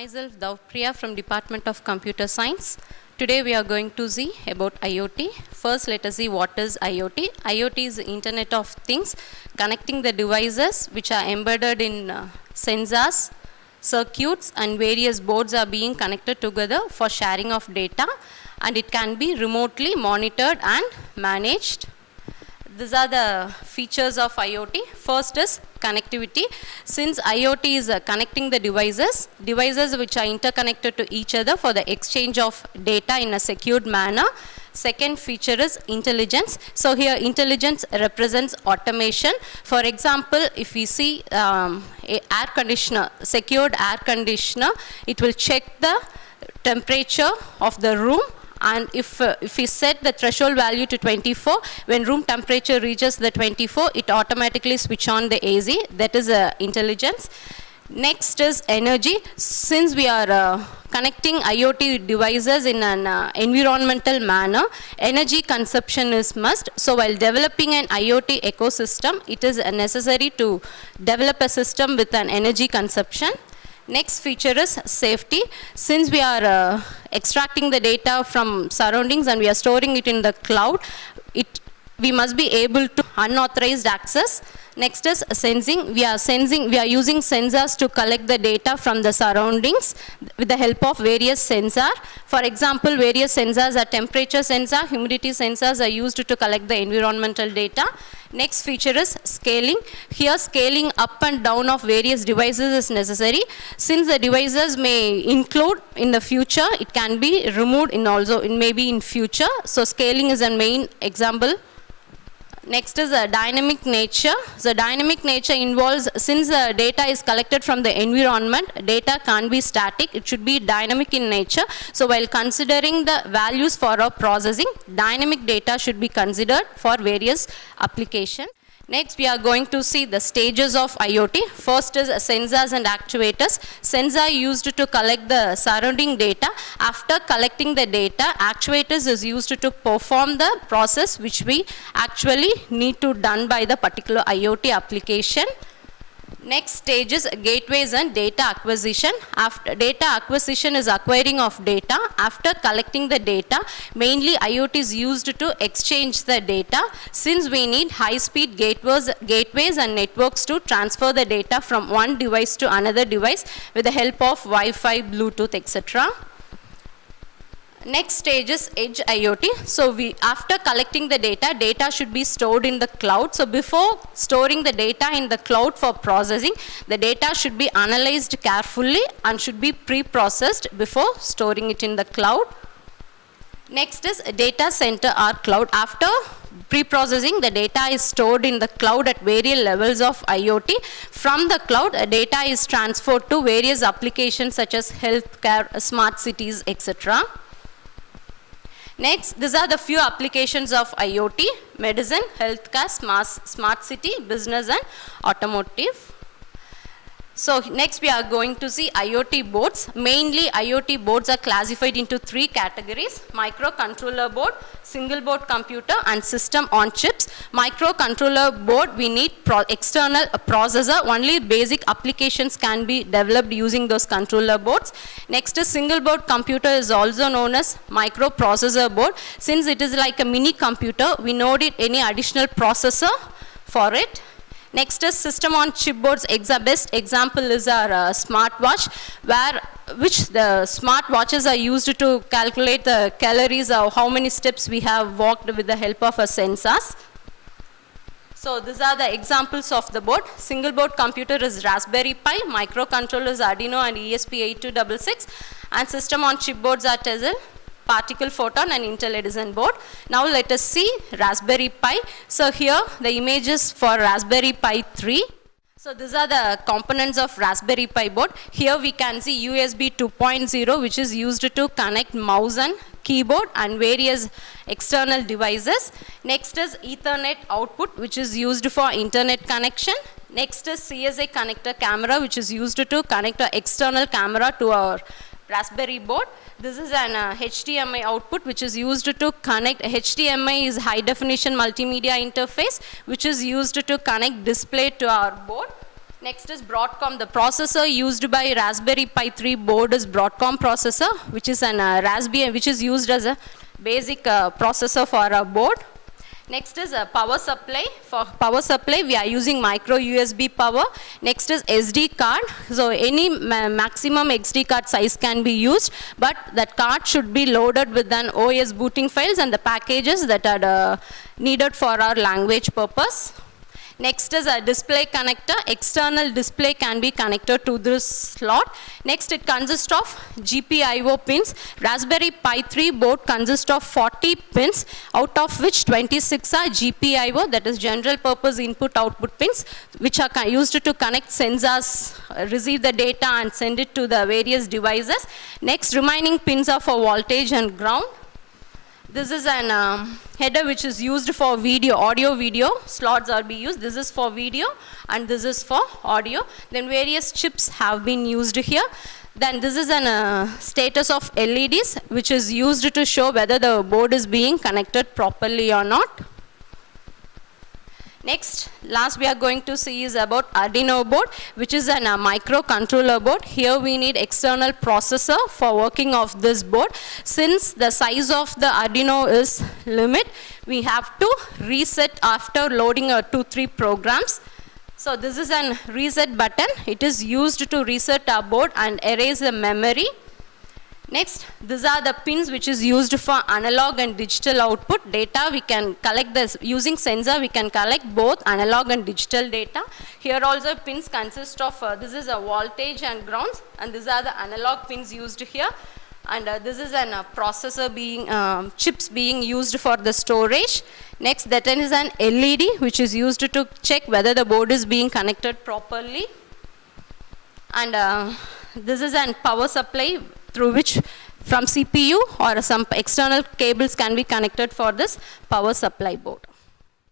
Myself Dhavapriya from Department of Computer Science. Today we are going to see about IoT. First let us see what is IoT. IoT is the Internet of Things, connecting the devices which are embedded in sensors, circuits and various boards are being connected together for sharing of data, and it can be remotely monitored and managed. These are the features of IoT. First is connectivity. Since IoT is connecting the devices which are interconnected to each other for the exchange of data in a secured manner. Second feature is intelligence. So here intelligence represents automation. For example, if we see a air conditioner, secured air conditioner, it will check the temperature of the room, and if we set the threshold value to 24, when room temperature reaches the 24, it automatically switch on the AC. That is intelligence. Next is energy. Since we are connecting IoT devices in an environmental manner, energy consumption is must. So while developing an IoT ecosystem, it is necessary to develop a system with an energy consumption. Next feature is safety. Since we are extracting the data from surroundings and we are storing it in the cloud, we must be able to unauthorized access. Next is sensing. We are using sensors to collect the data from the surroundings with the help of various sensors. For example, various sensors are temperature sensor, humidity sensors are used to collect the environmental data. Next feature is scaling. Here scaling up and down of various devices is necessary. Since the devices may include in the future, it can be removed maybe in future. So scaling is a main example. Next is the dynamic nature. The dynamic nature involves, since the data is collected from the environment, data can't be static, it should be dynamic in nature. So while considering the values for our processing, dynamic data should be considered for various applications. Next, we are going to see the stages of IoT. First is sensors and actuators. Sensor used to collect the surrounding data. After collecting the data, actuators is used to perform the process which we actually need to done by the particular IoT application. Next stage is gateways and data acquisition. After data acquisition is acquiring of data. After collecting the data, mainly IoT is used to exchange the data, since we need high-speed gateways and networks to transfer the data from one device to another device with the help of Wi-Fi, Bluetooth, etc. Next stage is edge IoT. So after collecting the data should be stored in the cloud. So before storing the data in the cloud for processing, the data should be analyzed carefully and should be pre-processed before storing it in the cloud. Next is data center or cloud. After pre-processing, the data is stored in the cloud at various levels of IoT. From the cloud, data is transferred to various applications such as healthcare, smart cities, etc. Next, these are the few applications of IoT: medicine, healthcare, smart city, business and automotive. So next we are going to see IoT boards. Mainly IoT boards are classified into three categories: microcontroller board, single board computer and system on chips. Microcontroller board, we need external processor. Only basic applications can be developed using those controller boards. Next is single board computer, is also known as microprocessor board. Since it is like a mini computer, we don't need any additional processor for it. Next is system on chip boards. Best example is our smartwatch, which the smartwatches are used to calculate the calories or how many steps we have walked with the help of a sensors. So these are the examples of the board. Single board computer is Raspberry Pi, microcontroller is Arduino and ESP8266, and system on chip boards are Tessel, Particle Photon and Intel Edison board. Now let us see Raspberry Pi. So here the images for Raspberry Pi 3. So these are the components of Raspberry Pi board. Here we can see USB 2.0, which is used to connect mouse and keyboard and various external devices. Next is Ethernet output, which is used for internet connection. Next is CSI connector camera, which is used to connect an external camera to our Raspberry board. This is an HDMI output, which is used to connect. HDMI is high definition multimedia interface, which is used to connect display to our board. Next is Broadcom. The processor used by Raspberry Pi 3 board is Broadcom processor, which is an Raspberry, which is used as a basic processor for a board. Next is a power supply. For power supply, we are using micro USB power. Next is SD card. So any maximum SD card size can be used, but that card should be loaded with an OS booting files and the packages that are needed for our language purpose. Next is a display connector. External display can be connected to this slot. Next, it consists of GPIO pins. Raspberry Pi 3 board consists of 40 pins, out of which 26 are GPIO, that is general purpose input output pins, which are used to connect sensors, receive the data and send it to the various devices. Next, remaining pins are for voltage and ground. This is an header which is used for video, audio video. Slots are being used. This is for video and this is for audio. Then various chips have been used here. Then this is an status of LEDs which is used to show whether the board is being connected properly or not. Next, last we are going to see is about Arduino board, which is a microcontroller board. Here we need external processor for working of this board. Since the size of the Arduino is limit, we have to reset after loading 2-3 programs. So this is an reset button. It is used to reset our board and erase the memory. Next, these are the pins which is used for analog and digital output data. We can collect this using sensor. We can collect both analog and digital data. Here also pins consist of, this is a voltage and grounds, and these are the analog pins used here. And this is an processor being, chips being used for the storage. Next, that is an LED which is used to check whether the board is being connected properly. And this is an power supply through which from CPU or some external cables can be connected for this power supply board.